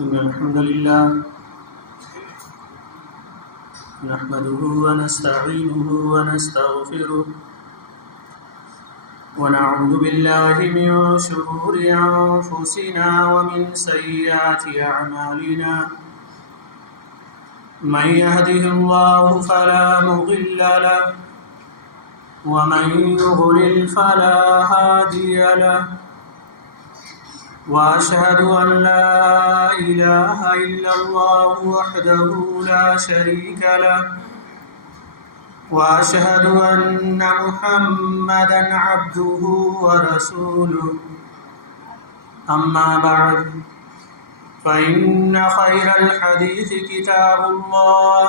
إن الحمد لله نحمده ونستعينه ونستغفره ونعوذ بالله من شرور أنفسنا ومن سيئات أعمالنا من يهده الله فلا مضل له ومن يضلل فلا هادي له وأشهد أن لا إله إلا الله وحده لا شريك له وأشهد أن محمدا عبده ورسوله أما بعد فإن خير الحديث كتاب الله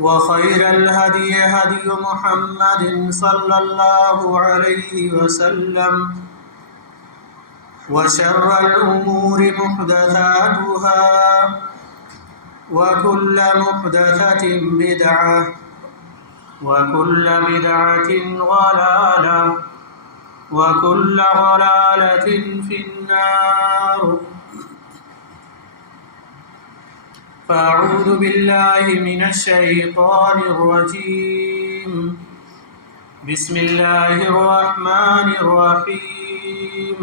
وخير الهدي هدي محمد صلى الله عليه وسلم وشر الأمور محدثاتها وكل محدثة بدعة وكل بدعة ضلالة وكل ضلالة في النار فأعوذ بالله من الشيطان الرجيم بسم الله الرحمن الرحيم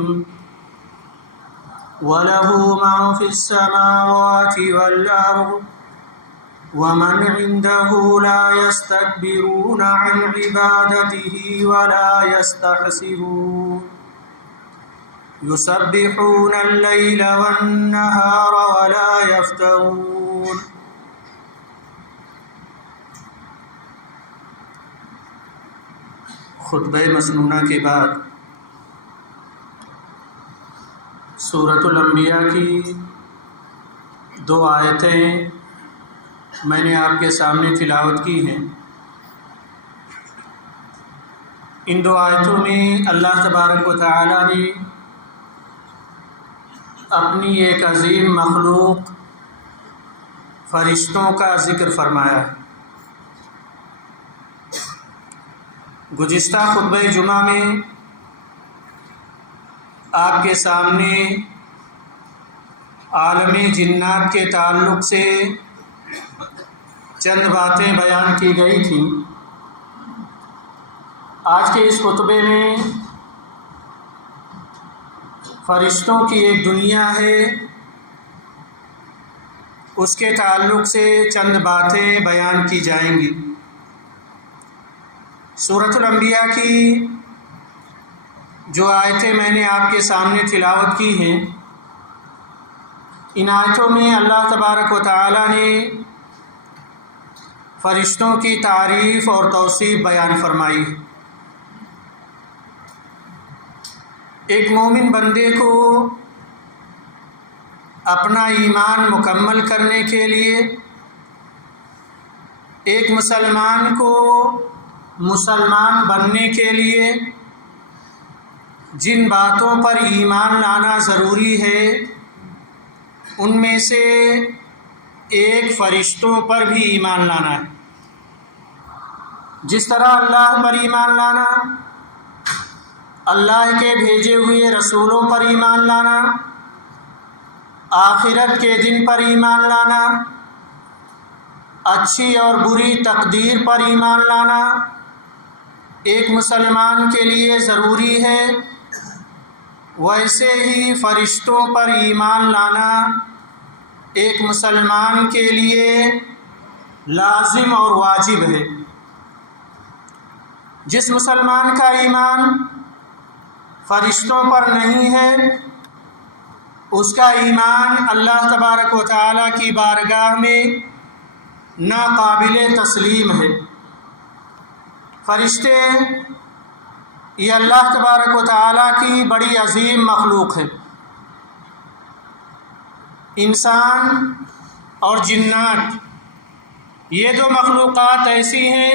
وله من في السماوات والأرض ومن عنده لا يستكبرون عن عبادته ولا يستحسرون يسبحون الليل والنهار ولا يفترون خطبہ مسنونہ کے بعد سورۃ الانبیاء کی 2 آیتیں میں نے آپ کے سامنے تلاوت کی ہیں۔ ان 2 آیتوں میں اللہ تبارک و تعالی نے اپنی ایک عظیم مخلوق فرشتوں کا ذکر فرمایا ہے۔ گزشتہ خطبہ جمعہ میں آپ کے سامنے عالم جنات کے تعلق سے چند باتیں بیان کی گئی تھیں۔ آج کے اس خطبے میں فرشتوں کی ایک دنیا ہے، اس کے تعلق سے چند باتیں بیان کی جائیں گی۔ سورۃ الانبیاء کی جو آیتیں میں نے آپ کے سامنے تلاوت کی ہیں، ان آیتوں میں اللہ تبارک و تعالی نے فرشتوں کی تعریف اور توصیف بیان فرمائی ہے۔ ایک مومن بندے کو اپنا ایمان مکمل کرنے کے لیے، ایک مسلمان کو مسلمان بننے کے لیے جن باتوں پر ایمان لانا ضروری ہے، ان میں سے ایک فرشتوں پر بھی ایمان لانا ہے۔ جس طرح اللہ پر ایمان لانا، اللہ کے بھیجے ہوئے رسولوں پر ایمان لانا، آخرت کے دن پر ایمان لانا، اچھی اور بری تقدیر پر ایمان لانا ایک مسلمان کے لیے ضروری ہے، ویسے ہی فرشتوں پر ایمان لانا ایک مسلمان کے لیے لازم اور واجب ہے۔ جس مسلمان کا ایمان فرشتوں پر نہیں ہے، اس کا ایمان اللہ تبارک و تعالی کی بارگاہ میں ناقابل تسلیم ہے۔ فرشتے یہ اللہ تبارک و تعالی کی بڑی عظیم مخلوق ہے۔ انسان اور جنات یہ 2 مخلوقات ایسی ہیں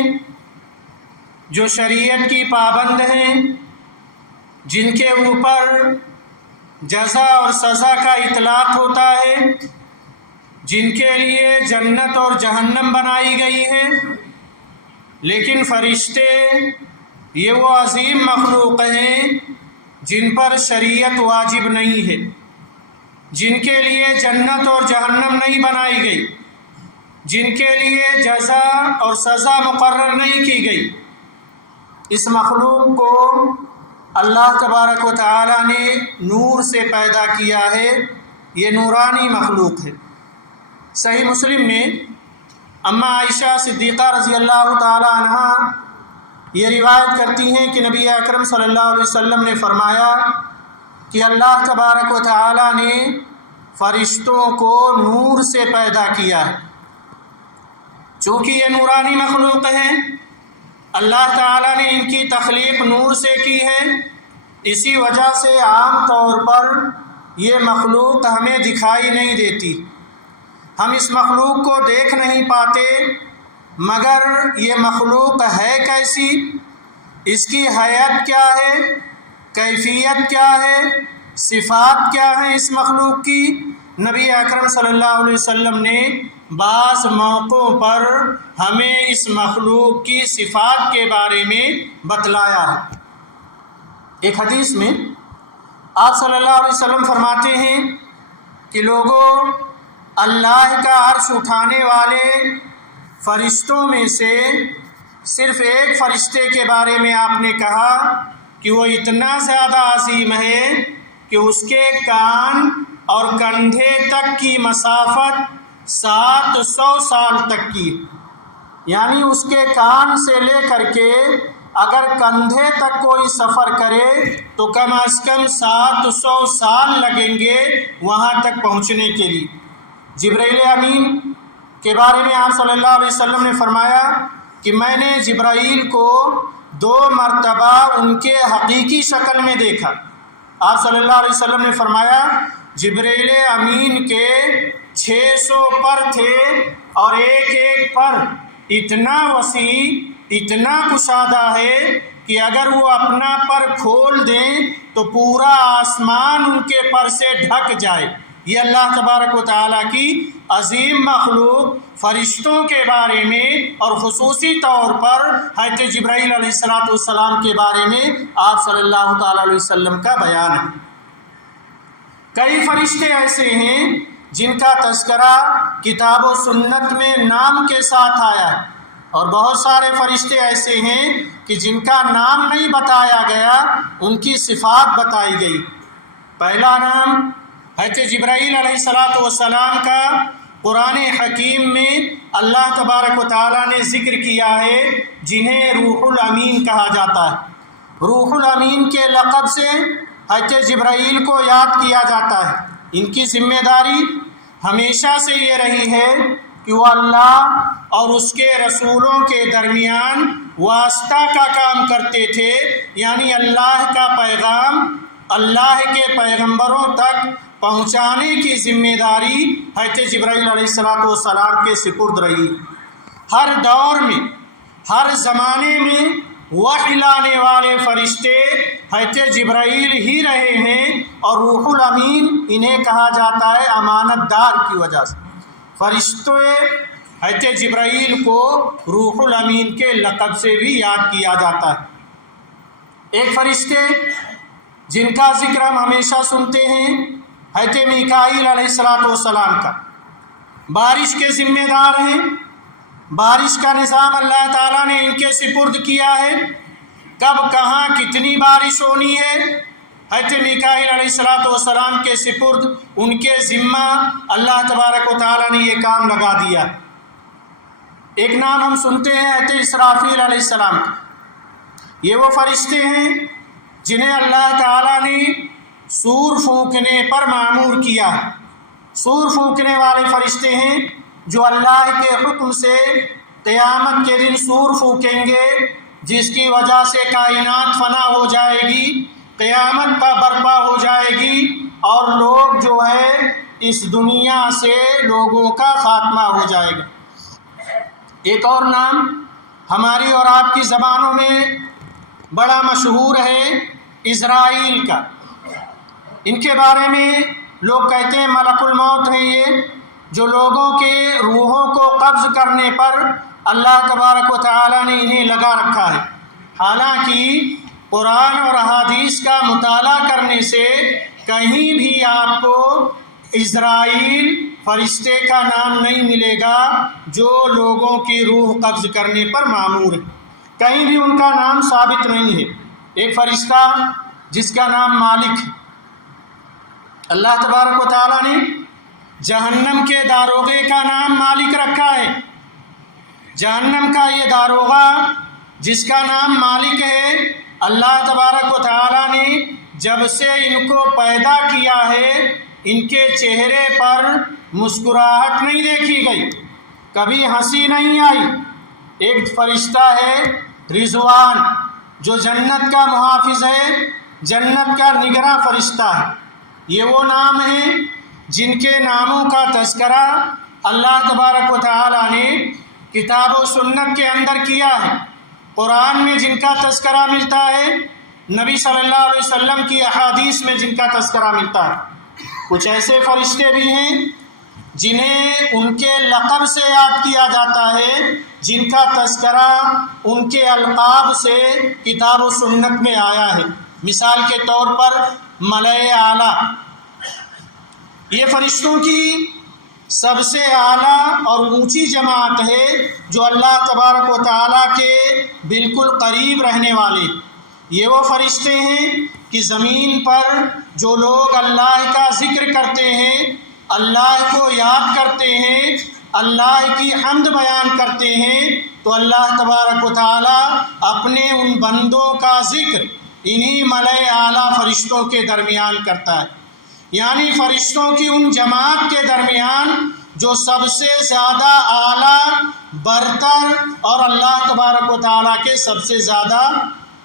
جو شریعت کی پابند ہیں، جن کے اوپر جزا اور سزا کا اطلاق ہوتا ہے، جن کے لیے جنت اور جہنم بنائی گئی ہے۔ لیکن فرشتے یہ وہ عظیم مخلوق ہیں جن پر شریعت واجب نہیں ہے۔ جن کے لیے جنت اور جہنم نہیں بنائی گئی، جن کے لیے جزا اور سزا مقرر نہیں کی گئی، اس مخلوق کو اللہ تبارک و تعالی نے نور سے پیدا کیا ہے۔ یہ نورانی مخلوق ہے۔ صحیح مسلم میں اماں عائشہ صدیقہ رضی اللہ تعالی عنہا یہ روایت کرتی ہیں کہ نبی اکرم صلی اللہ علیہ وسلم نے فرمایا کہ اللہ تبارک و تعالی نے فرشتوں کو نور سے پیدا کیا ہے۔ چونکہ یہ نورانی مخلوق ہیں، اللہ تعالی نے ان کی تخلیق نور سے کی ہے، اسی وجہ سے عام طور پر یہ مخلوق ہمیں دکھائی نہیں دیتی، ہم اس مخلوق کو دیکھ نہیں پاتے، مگر یہ مخلوق ہے کیسی، اس کی حیت کیا ہے، کیفیت کیا ہے، صفات کیا ہیں اس مخلوق کی، نبی اکرم صلی اللہ علیہ وسلم نے بعض موقعوں پر ہمیں اس مخلوق کی صفات کے بارے میں بتلایا ہے۔ ایک حدیث میں آپ صلی اللہ علیہ وسلم فرماتے ہیں کہ لوگوں، اللہ کا عرش اٹھانے والے فرشتوں میں سے صرف ایک فرشتے کے بارے میں آپ نے کہا کہ وہ اتنا زیادہ عظیم ہے کہ اس کے کان اور کندھے تک کی مسافت 700 سال تک کی، یعنی اس کے کان سے لے کر کے اگر کندھے تک کوئی سفر کرے تو کم از کم 700 سال لگیں گے وہاں تک پہنچنے کے لیے۔ جبرائیل امین کے بارے میں آپ صلی اللہ علیہ وسلم نے فرمایا کہ میں نے جبرائیل کو 2 مرتبہ ان کے حقیقی شکل میں دیکھا۔ آپ صلی اللہ علیہ وسلم نے فرمایا جبرائیل امین کے 600 پر تھے اور ایک ایک پر اتنا وسیع، اتنا کشادہ ہے کہ اگر وہ اپنا پر کھول دیں تو پورا آسمان ان کے پر سے ڈھک جائے۔ یہ اللہ تبارک و تعالیٰ کی عظیم مخلوق فرشتوں کے بارے میں اور خصوصی طور پر حضرت جبرائیل علیہ السلام کے بارے میں آپ صلی اللہ تعالیٰ علیہ وسلم کا بیان ہے۔ کئی فرشتے ایسے ہیں جن کا تذکرہ کتاب و سنت میں نام کے ساتھ آیا ہے، اور بہت سارے فرشتے ایسے ہیں کہ جن کا نام نہیں بتایا گیا، ان کی صفات بتائی گئی۔ پہلا نام حضرت جبرائیل علیہ السلام کا قرآن حکیم میں اللہ تبارک و تعالیٰ نے ذکر کیا ہے، جنہیں روح الامین کہا جاتا ہے۔ روح الامین کے لقب سے حضرت جبرائیل کو یاد کیا جاتا ہے۔ ان کی ذمہ داری ہمیشہ سے یہ رہی ہے کہ وہ اللہ اور اس کے رسولوں کے درمیان واسطہ کا کام کرتے تھے، یعنی اللہ کا پیغام اللہ کے پیغمبروں تک پہنچانے کی ذمہ داری حضرت جبرائیل علیہ السلام کے سپرد رہی۔ ہر دور میں، ہر زمانے میں وحی لانے والے فرشتے حضرت جبرائیل ہی رہے ہیں، اور روح الامین انہیں کہا جاتا ہے امانت دار کی وجہ سے۔ فرشتے حضرت جبرائیل کو روح الامین کے لقب سے بھی یاد کیا جاتا ہے۔ ایک فرشتے جن کا ذکر ہم ہمیشہ سنتے ہیں حضرت میکائیل علیہ السلام کا، بارش کے ذمہ دار ہیں۔ بارش کا نظام اللہ تعالیٰ نے ان کے سپرد کیا ہے، کب کہاں کتنی بارش ہونی ہے حضرت میکائیل علیہ السلام کے سپرد، ان کے ذمہ اللہ تبارک و تعالیٰ نے یہ کام لگا دیا۔ ایک نام ہم سنتے ہیں حضرت اسرافیل علیہ السلام کا۔ یہ وہ فرشتے ہیں جنہیں اللہ تعالیٰ نے سور پھونکنے پر مأمور کیا۔ سور پھونکنے والے فرشتے ہیں جو اللہ کے حکم سے قیامت کے دن سور پھونکیں گے، جس کی وجہ سے کائنات فنا ہو جائے گی، قیامت کا برپا ہو جائے گی، اور لوگ جو ہے اس دنیا سے لوگوں کا خاتمہ ہو جائے گا۔ ایک اور نام ہماری اور آپ کی زبانوں میں بڑا مشہور ہے، اسرائیل کا۔ ان کے بارے میں لوگ کہتے ہیں ملک الموت ہیں، یہ جو لوگوں کے روحوں کو قبض کرنے پر اللہ تبارک و تعالیٰ نے انہیں لگا رکھا ہے۔ حالانکہ قرآن اور احادیث کا مطالعہ کرنے سے کہیں بھی آپ کو اسرائیل فرشتے کا نام نہیں ملے گا جو لوگوں کی روح قبض کرنے پر مامور ہے، کہیں بھی ان کا نام ثابت نہیں ہے۔ ایک فرشتہ جس کا نام مالک ہے، اللہ تبارک و تعالیٰ نے جہنم کے داروغے کا نام مالک رکھا ہے۔ جہنم کا یہ داروغہ جس کا نام مالک ہے، اللہ تبارک و تعالیٰ نے جب سے ان کو پیدا کیا ہے ان کے چہرے پر مسکراہٹ نہیں دیکھی گئی، کبھی ہنسی نہیں آئی۔ ایک فرشتہ ہے رضوان جو جنت کا محافظ ہے، جنت کا نگراں فرشتہ ہے۔ یہ وہ نام ہیں جن کے ناموں کا تذکرہ اللہ تبارک و تعالیٰ نے کتاب و سنت کے اندر کیا ہے۔ قرآن میں جن کا تذکرہ ملتا ہے، نبی صلی اللہ علیہ وسلم کی احادیث میں جن کا تذکرہ ملتا ہے۔ کچھ ایسے فرشتے بھی ہیں جنہیں ان کے لقب سے یاد کیا جاتا ہے، جن کا تذکرہ ان کے القاب سے کتاب و سنت میں آیا ہے۔ مثال کے طور پر ملائے اعلیٰ، یہ فرشتوں کی سب سے اعلیٰ اور اونچی جماعت ہے جو اللہ تبارک و تعالیٰ کے بالکل قریب رہنے والے۔ یہ وہ فرشتے ہیں کہ زمین پر جو لوگ اللہ کا ذکر کرتے ہیں، اللہ کو یاد کرتے ہیں، اللہ کی حمد بیان کرتے ہیں، تو اللہ تبارک و تعالیٰ اپنے ان بندوں کا ذکر انہی ملائے اعلیٰ فرشتوں کے درمیان کرتا ہے، یعنی فرشتوں کی ان جماعت کے درمیان جو سب سے زیادہ اعلیٰ، برتر اور اللہ تبارک و تعالیٰ کے سب سے زیادہ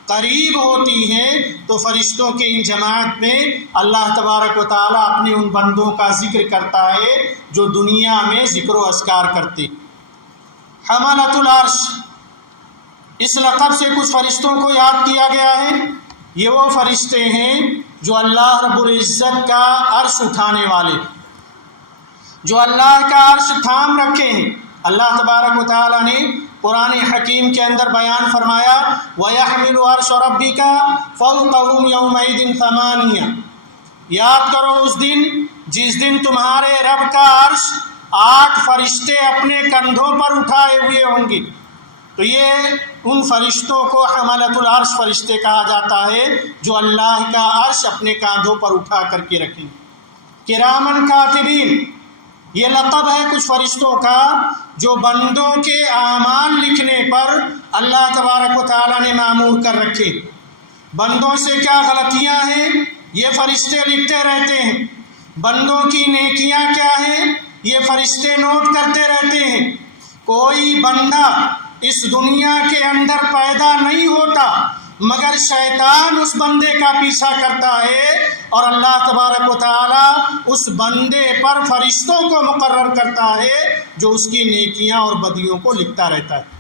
قریب ہوتی ہیں۔ تو فرشتوں کے ان جماعت میں اللہ تبارک و تعالیٰ اپنے ان بندوں کا ذکر کرتا ہے جو دنیا میں ذکر و اذکار کرتے۔ حملۃ العرش، اس لقب سے کچھ فرشتوں کو یاد کیا گیا ہے۔ یہ وہ فرشتے ہیں جو اللہ رب العزت کا عرش اٹھانے والے، جو اللہ کا عرش تھام رکھے ہیں۔ اللہ تبارک و تعالیٰ نے قرآن حکیم کے اندر بیان فرمایا وَيَحْمِلُ عَرْشَ رَبِّكَ فَوْقَهُمْ يَوْمَئِذٍ ثَمَانِيَةٌ، یاد کرو اس دن جس دن تمہارے رب کا عرش 8 فرشتے اپنے کندھوں پر اٹھائے ہوئے ہوں گے۔ تو یہ ان فرشتوں کو حملۃ العرش فرشتے کہا جاتا ہے جو اللہ کا عرش اپنے کاندھوں پر اٹھا کر کے رکھیں۔ کرامن کاتبین، یہ لقب ہے کچھ فرشتوں کا جو بندوں کے اعمال لکھنے پر اللہ تبارک و تعالیٰ نے مامور کر رکھے۔ بندوں سے کیا غلطیاں ہیں یہ فرشتے لکھتے رہتے ہیں، بندوں کی نیکیاں کیا ہیں یہ فرشتے نوٹ کرتے رہتے ہیں۔ کوئی بندہ اس دنیا کے اندر پیدا نہیں ہوتا مگر شیطان اس بندے کا پیچھا کرتا ہے، اور اللہ تبارک و تعالیٰ اس بندے پر فرشتوں کو مقرر کرتا ہے جو اس کی نیکیاں اور بدیوں کو لکھتا رہتا ہے۔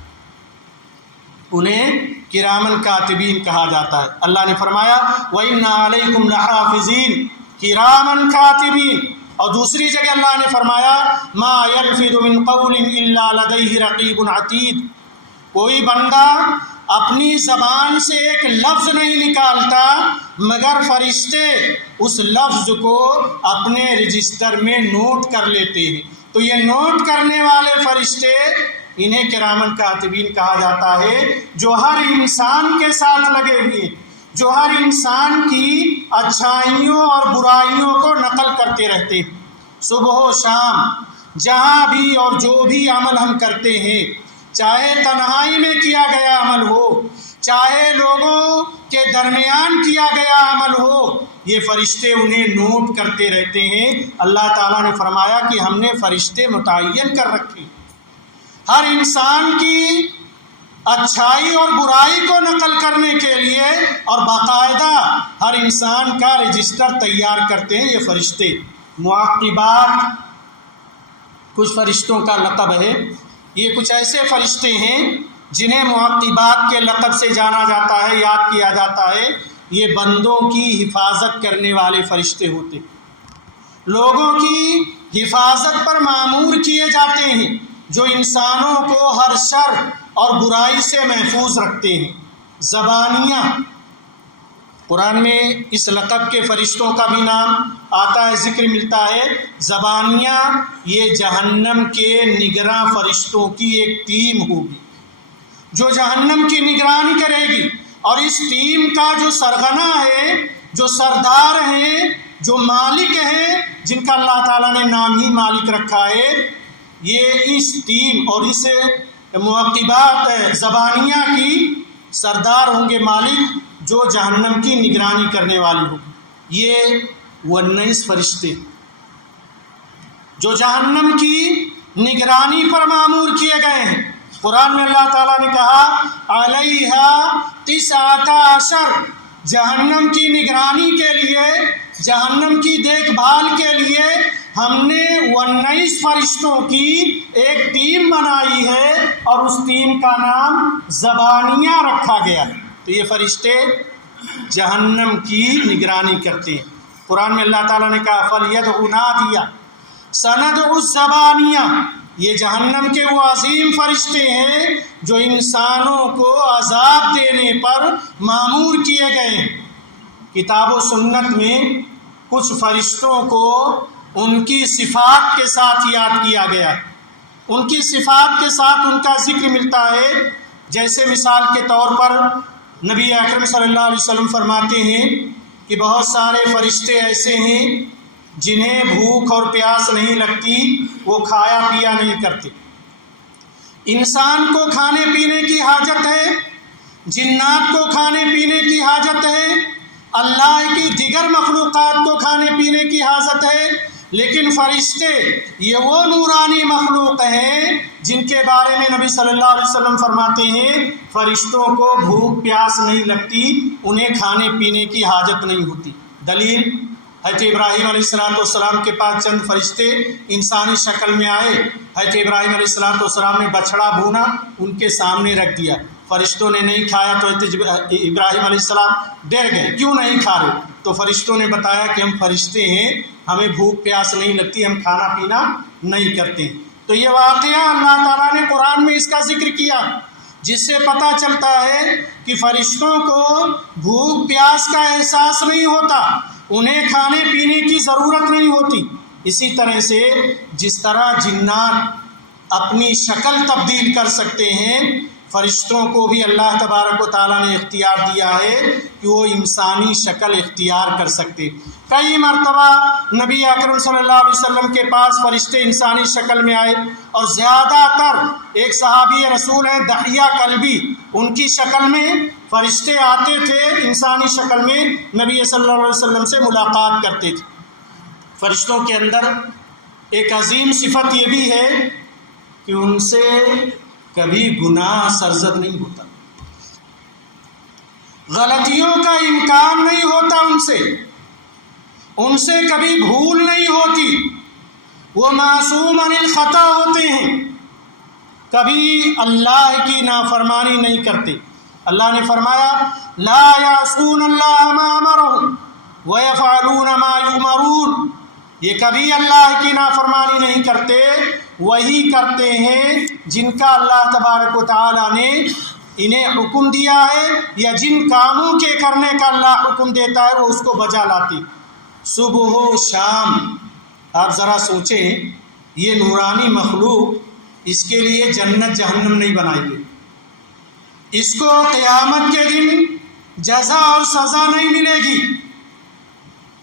انہیں کرامن کاتبین کہا جاتا ہے۔ اللہ نے فرمایا وَإِنَّ عَلَيْكُمْ لَحَافِظِينَ کِرَامًا کاتبین، اور دوسری جگہ اللہ نے فرمایا مَا يَلْفِظُ مِنْ قَوْلٍ إِلَّا لَدَيْهِ رَقِيبٌ عَتِيدٌ، کوئی بندہ اپنی زبان سے ایک لفظ نہیں نکالتا مگر فرشتے اس لفظ کو اپنے رجسٹر میں نوٹ کر لیتے ہیں۔ تو یہ نوٹ کرنے والے فرشتے انہیں کرامن کاتبین کہا جاتا ہے، جو ہر انسان کے ساتھ لگے ہوئے ہیں، جو ہر انسان کی اچھائیوں اور برائیوں کو نقل کرتے رہتے ہیں۔ صبح و شام جہاں بھی اور جو بھی عمل ہم کرتے ہیں، چاہے تنہائی میں کیا گیا عمل ہو، چاہے لوگوں کے درمیان کیا گیا عمل ہو، یہ فرشتے انہیں نوٹ کرتے رہتے ہیں۔ اللہ تعالیٰ نے فرمایا کہ ہم نے فرشتے متعین کر رکھے ہر انسان کی اچھائی اور برائی کو نقل کرنے کے لیے، اور باقاعدہ ہر انسان کا رجسٹر تیار کرتے ہیں یہ فرشتے۔ معاقبات کچھ فرشتوں کا لقب ہے۔ یہ کچھ ایسے فرشتے ہیں جنہیں معاقبات کے لقب سے جانا جاتا ہے، یاد کیا جاتا ہے۔ یہ بندوں کی حفاظت کرنے والے فرشتے ہوتے، لوگوں کی حفاظت پر مامور کیے جاتے ہیں، جو انسانوں کو ہر شر اور برائی سے محفوظ رکھتے ہیں۔ زبانیہ، قرآن میں اس لقب کے فرشتوں کا بھی نام آتا ہے، ذکر ملتا ہے۔ زبانیہ یہ جہنم کے نگراں فرشتوں کی ایک ٹیم ہوگی جو جہنم کی نگرانی کرے گی، اور اس ٹیم کا جو سرغنہ ہے، جو سردار ہیں، جو مالک ہیں، جن کا اللہ تعالیٰ نے نام ہی مالک رکھا ہے، یہ اس ٹیم اور اس معقبات زبانیہ کی سردار ہوں گے، مالک جو جہنم کی نگرانی کرنے والی ہوگی۔ یہ 19 فرشتے جو جہنم کی نگرانی پر مامور کیے گئے ہیں۔ قرآن میں اللہ تعالیٰ نے کہا علیہا 19، جہنم کی نگرانی کے لیے، جہنم کی دیکھ بھال کے لیے ہم نے 19 فرشتوں کی ایک ٹیم بنائی ہے، اور اس ٹیم کا نام زبانیہ رکھا گیا ہے۔ تو یہ فرشتے جہنم کی نگرانی کرتے ہیں۔ قرآن میں اللہ تعالیٰ نے کہا فَلْيَدْعُ نَادِيَهْ سَنَدْعُ الزَّبَانِيَةَ، یہ جہنم کے وہ عظیم فرشتے ہیں جو انسانوں کو عذاب دینے پر مامور کیے گئے ہیں۔ کتاب و سنت میں کچھ فرشتوں کو ان کی صفات کے ساتھ یاد کیا گیا ہے، ان کی صفات کے ساتھ ان کا ذکر ملتا ہے۔ جیسے مثال کے طور پر نبی اکرم صلی اللہ علیہ وسلم فرماتے ہیں کہ بہت سارے فرشتے ایسے ہیں جنہیں بھوک اور پیاس نہیں لگتی، وہ کھایا پیا نہیں کرتے۔ انسان کو کھانے پینے کی حاجت ہے، جنات کو کھانے پینے کی حاجت ہے، اللہ کی دیگر مخلوقات کو کھانے پینے کی حاجت ہے، لیکن فرشتے یہ وہ نورانی مخلوق ہیں جن کے بارے میں نبی صلی اللہ علیہ وسلم فرماتے ہیں فرشتوں کو بھوک پیاس نہیں لگتی، انہیں کھانے پینے کی حاجت نہیں ہوتی۔ دلیل حضرت ابراہیم علیہ السلام کے پاس چند فرشتے انسانی شکل میں آئے، حضرت ابراہیم علیہ السلام نے بچھڑا بھونا ان کے سامنے رکھ دیا، فرشتوں نے نہیں کھایا تو حضرت ابراہیم علیہ السلام ڈر گئے، کیوں نہیں کھا رہے؟ تو فرشتوں نے بتایا کہ ہم فرشتے ہیں، ہمیں بھوک پیاس نہیں لگتی، ہم کھانا پینا نہیں کرتے۔ تو یہ واقعہ اللہ تعالیٰ نے قرآن میں اس کا ذکر کیا، جس سے پتہ چلتا ہے کہ فرشتوں کو بھوک پیاس کا احساس نہیں ہوتا، انہیں کھانے پینے کی ضرورت نہیں ہوتی۔ اسی طرح سے جس طرح جنات اپنی شکل تبدیل کر سکتے ہیں، فرشتوں کو بھی اللہ تبارک و تعالیٰ نے اختیار دیا ہے کہ وہ انسانی شکل اختیار کر سکتے۔ کئی مرتبہ نبی اکرم صلی اللہ علیہ وسلم کے پاس فرشتے انسانی شکل میں آئے، اور زیادہ تر ایک صحابی رسول ہیں دحیہ کلبی، ان کی شکل میں فرشتے آتے تھے، انسانی شکل میں نبی صلی اللہ علیہ وسلم سے ملاقات کرتے تھے۔ فرشتوں کے اندر ایک عظیم صفت یہ بھی ہے کہ ان سے کبھی گناہ سرزد نہیں ہوتا، غلطیوں کا امکان نہیں ہوتا، ان سے کبھی بھول نہیں ہوتی، وہ معصوم عن الخطا ہوتے ہیں، کبھی اللہ کی نافرمانی نہیں کرتے۔ اللہ نے فرمایا لا یعصون اللہ ما امرهم ویفعلون ما یؤمرون، یہ کبھی اللہ کی نافرمانی نہیں کرتے، وہی کرتے ہیں جن کا اللہ تبارک و تعالیٰ نے انہیں حکم دیا ہے، یا جن کاموں کے کرنے کا اللہ حکم دیتا ہے وہ اس کو بجا لاتے۔ صبح و شام آپ ذرا سوچیں، یہ نورانی مخلوق، اس کے لیے جنت جہنم نہیں بنائی گئی، اس کو قیامت کے دن جزا اور سزا نہیں ملے گی۔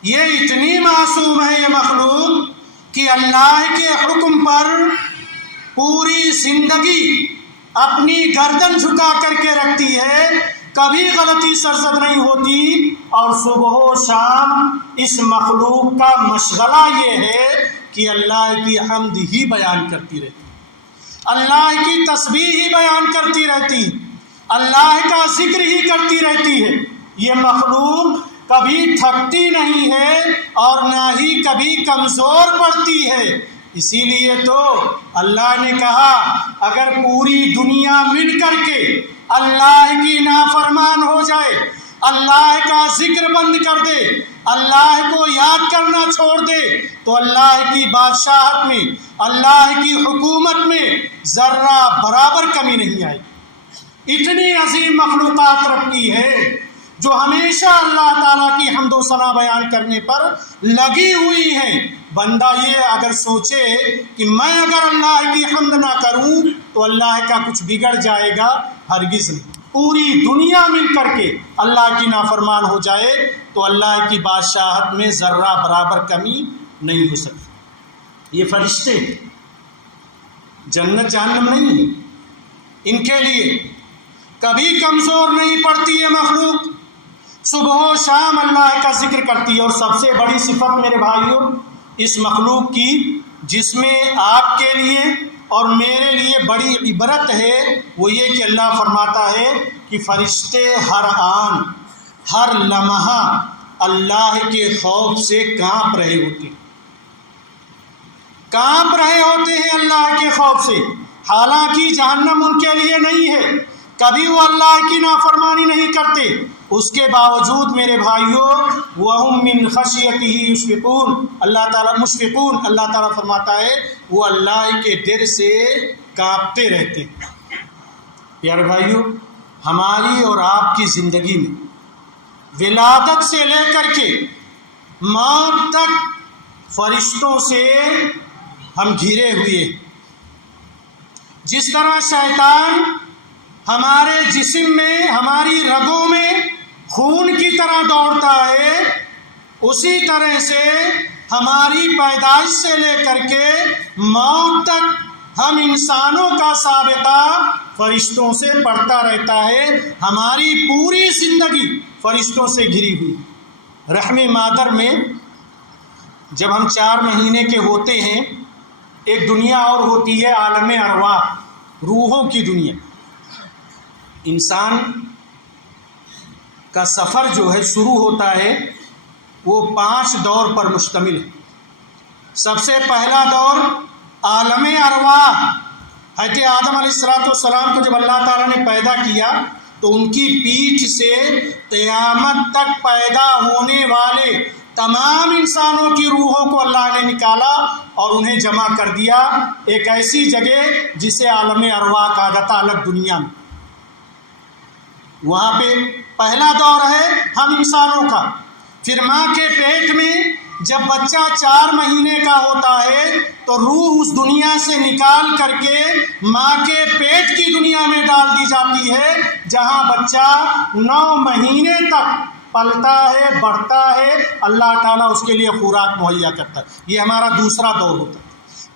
یہ اتنی معصوم ہے یہ مخلوق کہ اللہ کے حکم پر پوری زندگی اپنی گردن جھکا کر کے رکھتی ہے، کبھی غلطی سرزد نہیں ہوتی، اور صبح و شام اس مخلوق کا مشغلہ یہ ہے کہ اللہ کی حمد ہی بیان کرتی رہتی، اللہ کی تسبیح ہی بیان کرتی رہتی، اللہ کا ذکر ہی کرتی رہتی ہے۔ یہ مخلوق کبھی تھکتی نہیں ہے اور نہ ہی کبھی کمزور پڑتی ہے۔ اسی لیے تو اللہ نے کہا اگر پوری دنیا مل کر کے اللہ کی نافرمان ہو جائے، اللہ کا ذکر بند کر دے، اللہ کو یاد کرنا چھوڑ دے، تو اللہ کی بادشاہت میں، اللہ کی حکومت میں ذرہ برابر کمی نہیں آئی۔ اتنی عظیم مخلوقات رب کی ہے جو ہمیشہ اللہ تعالیٰ کی حمد و ثنا بیان کرنے پر لگی ہوئی ہیں۔ بندہ یہ اگر سوچے کہ میں اگر اللہ کی حمد نہ کروں تو اللہ کا کچھ بگڑ جائے گا، ہرگز نہیں۔ پوری دنیا مل کر کے اللہ کی نافرمان ہو جائے تو اللہ کی بادشاہت میں ذرہ برابر کمی نہیں ہو سکتی۔ یہ فرشتے جنت جہنم نہیں ہے، ان کے لیے کبھی کمزور نہیں پڑتی ہے مخلوق، صبح و شام اللہ کا ذکر کرتی ہے۔ اور سب سے بڑی صفت میرے بھائیوں اس مخلوق کی، جس میں آپ کے لیے اور میرے لیے بڑی عبرت ہے، وہ یہ کہ اللہ فرماتا ہے کہ فرشتے ہر آن ہر لمحہ اللہ کے خوف سے کانپ رہے ہوتے ہیں اللہ کے خوف سے۔ حالانکہ جہنم ان کے لیے نہیں ہے، کبھی وہ اللہ کی نافرمانی نہیں کرتے، اس کے باوجود میرے بھائیوں وَهُم مِّن خَشْيَتِهِ يُشْفِقُونَ اللہ تعالیٰ فرماتا ہے وہ اللہ کے ڈر سے کانپتے رہتے ہیں۔ پیارے بھائیوں، ہماری اور آپ کی زندگی میں ولادت سے لے کر کے موت تک فرشتوں سے ہم گھرے ہوئے ہیں۔ جس طرح شیطان ہمارے جسم میں، ہماری رگوں میں خون کی طرح دوڑتا ہے، اسی طرح سے ہماری پیدائش سے لے کر کے موت تک ہم انسانوں کا سابقہ فرشتوں سے پڑھتا رہتا ہے۔ ہماری پوری زندگی فرشتوں سے گھری ہوئی۔ رحم مادر میں جب ہم 4 مہینے کے ہوتے ہیں، ایک دنیا اور ہوتی ہے عالم ارواح، روحوں کی دنیا۔ انسان کا سفر جو ہے شروع ہوتا ہے وہ 5 دور پر مشتمل ہے۔ سب سے پہلا دور عالم ارواح۔ حضرت آدم علیہ السلام کو جب اللہ تعالیٰ نے پیدا کیا تو ان کی پیٹھ سے قیامت تک پیدا ہونے والے تمام انسانوں کی روحوں کو اللہ نے نکالا اور انہیں جمع کر دیا ایک ایسی جگہ جسے عالم ارواح کہا جاتا، الگ دنیا میں۔ وہاں پہ پہلا دور ہے ہم انسانوں کا۔ پھر ماں کے پیٹ میں جب بچہ 4 مہینے کا ہوتا ہے تو روح اس دنیا سے نکال کر کے ماں کے پیٹ کی دنیا میں ڈال دی جاتی ہے، جہاں بچہ 9 مہینے تک پلتا ہے، بڑھتا ہے، اللہ تعالیٰ اس کے لیے خوراک مہیا کرتا ہے۔ یہ ہمارا دوسرا دور ہوتا ہے۔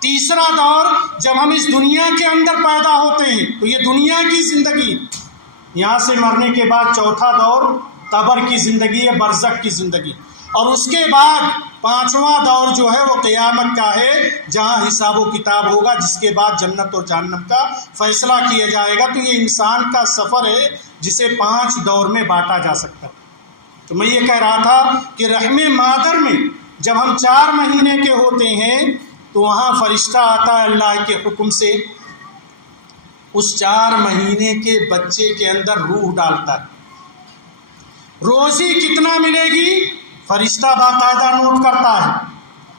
تیسرا دور جب ہم اس دنیا کے اندر پیدا ہوتے ہیں تو یہ دنیا کی زندگی، یہاں سے مرنے کے بعد چوتھا دور قبر کی زندگی ہے، برزخ کی زندگی، اور اس کے بعد 5واں دور جو ہے وہ قیامت کا ہے، جہاں حساب و کتاب ہوگا، جس کے بعد جنت اور جہنم کا فیصلہ کیا جائے گا۔ تو یہ انسان کا سفر ہے جسے 5 دور میں بانٹا جا سکتا ہے۔ تو میں یہ کہہ رہا تھا کہ رحم مادر میں جب ہم 4 مہینے کے ہوتے ہیں تو وہاں فرشتہ آتا ہے اللہ کے حکم سے، اس 4 مہینے کے بچے کے اندر روح ڈالتا ہے۔ روزی کتنا ملے گی فرشتہ باقاعدہ نوٹ کرتا ہے،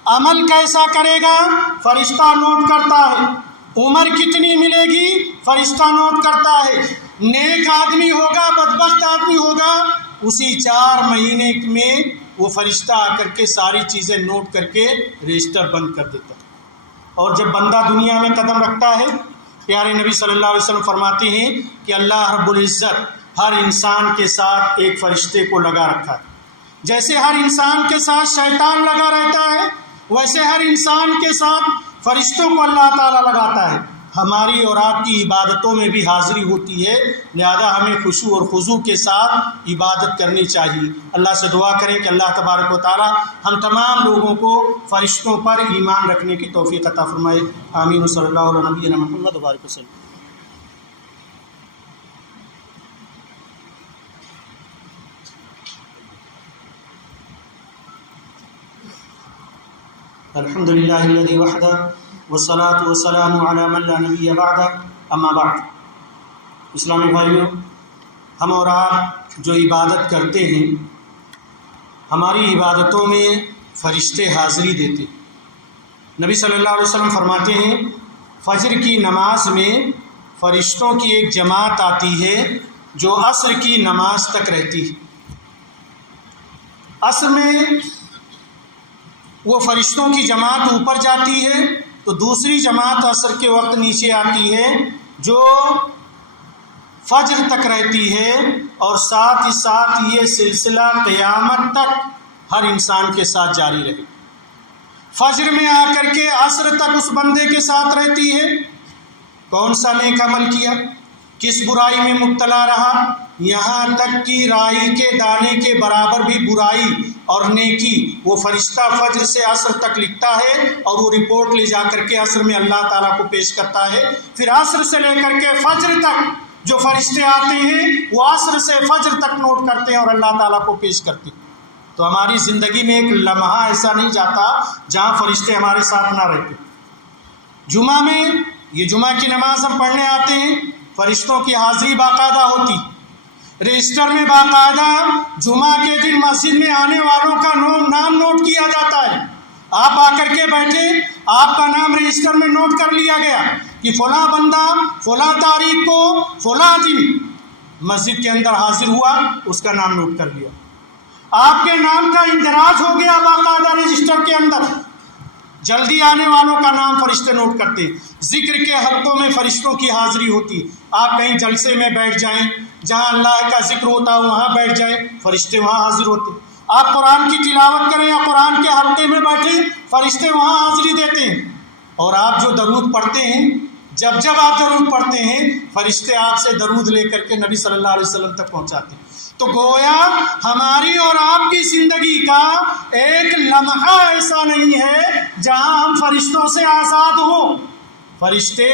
عمل کیسا کرے گا فرشتہ نوٹ کرتا ہے، عمر کتنی ملے گی فرشتہ نوٹ کرتا ہے، نیک آدمی ہوگا بدبخت آدمی ہوگا، اسی 4 مہینے میں وہ فرشتہ آ کر کے ساری چیزیں نوٹ کر کے رجسٹر بند کر دیتا ہے۔ اور جب بندہ دنیا میں قدم رکھتا ہے، پیارے نبی صلی اللہ علیہ وسلم فرماتے ہیں کہ اللہ رب العزت ہر انسان کے ساتھ ایک فرشتے کو لگا رکھا ہے۔ جیسے ہر انسان کے ساتھ شیطان لگا رہتا ہے، ویسے ہر انسان کے ساتھ فرشتوں کو اللہ تعالیٰ لگاتا ہے۔ ہماری اور آپ کی عبادتوں میں بھی حاضری ہوتی ہے، لہذا ہمیں خشوع اور خضوع کے ساتھ عبادت کرنی چاہیے۔ اللہ سے دعا کریں کہ اللہ تبارک و تعالیٰ ہم تمام لوگوں کو فرشتوں پر ایمان رکھنے کی توفیق عطا فرمائے۔ آمین صلی اللہ علیہ نبینا محمد وبارک وسلم۔ الحمد للہ الذی وحدہ والصلاة والسلام علی من لا نبی بعدہ، اما بعد۔ اسلامی بھائیوں، ہم اور آپ جو عبادت کرتے ہیں، ہماری عبادتوں میں فرشتے حاضری دیتے ہیں۔ نبی صلی اللہ علیہ وسلم فرماتے ہیں فجر کی نماز میں فرشتوں کی ایک جماعت آتی ہے جو عصر کی نماز تک رہتی ہے۔ عصر میں وہ فرشتوں کی جماعت اوپر جاتی ہے تو دوسری جماعت عصر کے وقت نیچے آتی ہے جو فجر تک رہتی ہے، اور ساتھ ہی ساتھ یہ سلسلہ قیامت تک ہر انسان کے ساتھ جاری رہے۔ فجر میں آ کر کے عصر تک اس بندے کے ساتھ رہتی ہے، کون سا نیک عمل کیا، کس برائی میں مبتلا رہا، یہاں تک کہ رائی کے دانے کے برابر بھی برائی اور نیکی وہ فرشتہ فجر سے عصر تک لکھتا ہے، اور وہ رپورٹ لے جا کر کے عصر میں اللہ تعالیٰ کو پیش کرتا ہے۔ پھر عصر سے لے کر کے فجر تک جو فرشتے آتے ہیں وہ عصر سے فجر تک نوٹ کرتے ہیں اور اللہ تعالیٰ کو پیش کرتے ہیں۔ تو ہماری زندگی میں ایک لمحہ ایسا نہیں جاتا جہاں فرشتے ہمارے ساتھ نہ رہتے۔ جمعہ میں یہ جمعہ کی نماز ہم پڑھنے آتے ہیں، فرشتوں کی حاضری باقاعدہ ہوتی، رجسٹر میں باقاعدہ جمعہ کے دن مسجد میں آنے والوں کا نام نوٹ کیا جاتا ہے۔ آپ آ کر کے بیٹھے، آپ کا نام رجسٹر میں نوٹ کر لیا گیا کہ فلاں بندہ فلاں تاریخ کو فلاں دن مسجد کے اندر حاضر ہوا، اس کا نام نوٹ کر لیا۔ آپ کے نام کا اندراج ہو گیا باقاعدہ رجسٹر کے اندر، جلدی آنے والوں کا نام فرشتے نوٹ کرتے۔ ذکر کے حلقوں میں فرشتوں کی حاضری ہوتی، آپ کہیں جلسے میں بیٹھ جائیں، جہاں اللہ کا ذکر ہوتا ہے وہاں بیٹھ جائیں، فرشتے وہاں حاضر ہوتے۔ آپ قرآن کی تلاوت کریں یا قرآن کے حلقے میں بیٹھیں، فرشتے وہاں حاضری دیتے ہیں۔ اور آپ جو درود پڑھتے ہیں، جب آپ درود پڑھتے ہیں، فرشتے آپ سے درود لے کر کے نبی صلی اللہ علیہ وسلم تک پہنچاتے ہیں۔ تو گویا ہماری اور آپ کی زندگی کا ایک لمحہ ایسا نہیں ہے جہاں ہم فرشتوں سے آزاد ہوں۔ فرشتے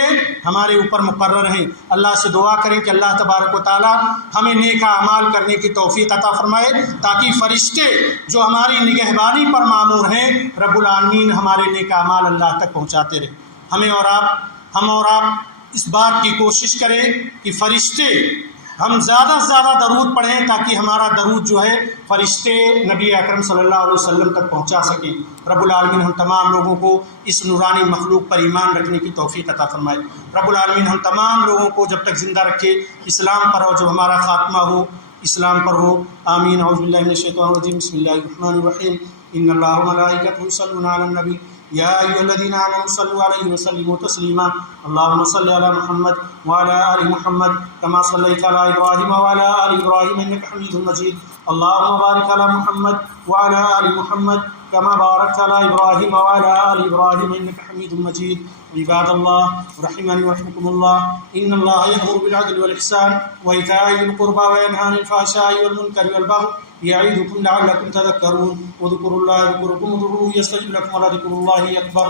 ہمارے اوپر مقرر ہیں۔ اللہ سے دعا کریں کہ اللہ تبارک و تعالی ہمیں نیک اعمال کرنے کی توفیق عطا فرمائے، تاکہ فرشتے جو ہماری نگہبانی پر مامور ہیں، رب العالمین ہمارے نیک اعمال اللہ تک پہنچاتے رہیں۔ ہم اور آپ اس بات کی کوشش کریں کہ فرشتے ہم زیادہ سے زیادہ درود پڑھیں، تاکہ ہمارا درود جو ہے فرشتے نبی اکرم صلی اللہ علیہ وسلم تک پہنچا سکیں۔ رب العالمین ہم تمام لوگوں کو اس نورانی مخلوق پر ایمان رکھنے کی توفیق عطا فرمائے۔ رب العالمین ہم تمام لوگوں کو جب تک زندہ رکھے اسلام پر، اور جب ہمارا خاتمہ ہو اسلام پر ہو، آمین۔ اعوذ باللہ من الشیطان الرجیم، بسم اللہ الرحمن الرحیم، ان اللہ وملائکتہ یصلون علی النبی یا ایھا الذین آمنوا صلوا علیہ وسلموا تسلیما، اللهم صل علی محمد وعلی آل محمد کما صلیت علی ابراہیم وعلی آل ابراہیم انک حمید مجید، اللهم بارک علی محمد وعلی آل محمد کما بارکت علی ابراہیم وعلی آل ابراہیم انک حمید مجید۔ عباد اللہ رحمنی ورحمکم اللہ، ان اللہ یأمر بالعدل والإحسان وإیتاء ذی القربى وینہی عن الفحشاء والمنکر والبغی یعظکم لعلکم تذکرون، اذکروا اللہ یذکرکم، ادعوہ یستجب لکم، ولذکر اللہ اکبر۔